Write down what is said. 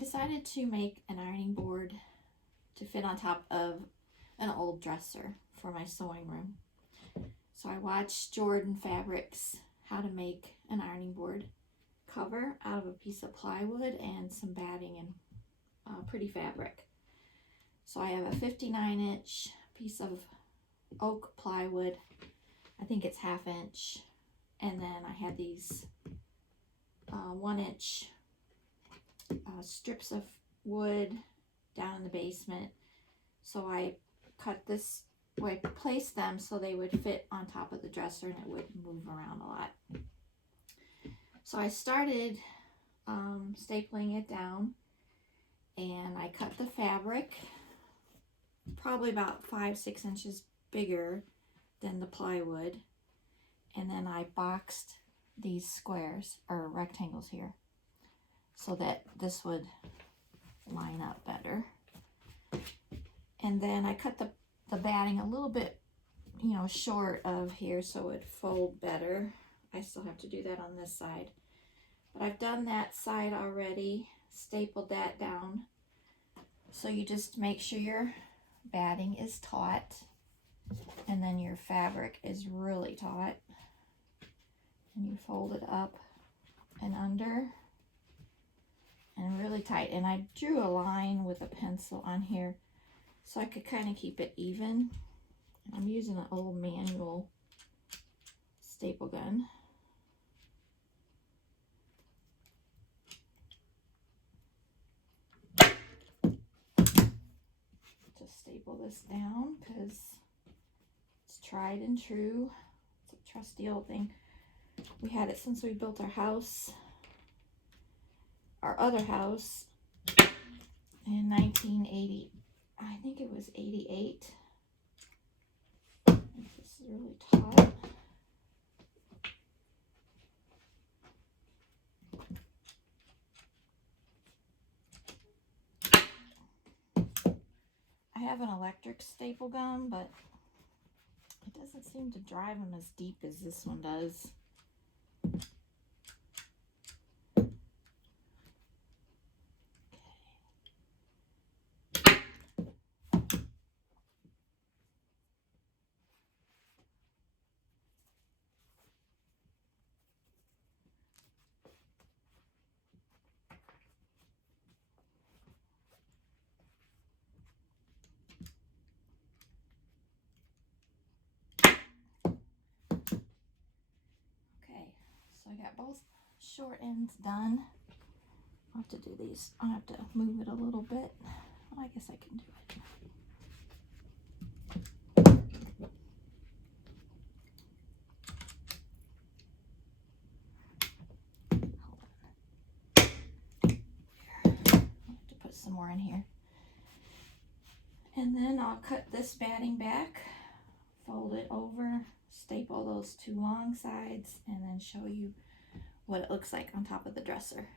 decided to make an ironing board to fit on top of an old dresser for my sewing room. So I watched Jordan Fabrics how to make an ironing board cover out of a piece of plywood and some batting and pretty fabric. So I have a 59-inch piece of oak plywood. I think it's 1/2 inch. And then I had these 1-inch strips of wood down in the basement. So I cut this way, placed them so they would fit on top of the dresser and it wouldn't move around a lot. So I started stapling it down, and I cut the fabric probably about 5-6 inches bigger than the plywood, and then I boxed these squares or rectangles here so that this would line up better. And then I cut the batting a little bit, you know, short of here so it'd fold better. I still have to do that on this side, but I've done that side already, stapled that down. So you just make sure your batting is taut, and then your fabric is really taut, and you fold it up and under and really tight. And I drew a line with a pencil on here so I could kind of keep it even. I'm using an old manual staple gun. Just staple this down because it's tried and true. It's a trusty old thing. We had it since we built our house, our other house, in 1980. I think it was 88. This is really taut. I have an electric staple gun, but it doesn't seem to drive them as deep as this one does. So I got both short ends done. I'll have to do these. I'll have to move it a little bit. Well, I guess I can do it. I'll have to put some more in here. And then I'll cut this batting back, fold it over, staple those two long sides, and then show you what it looks like on top of the dresser.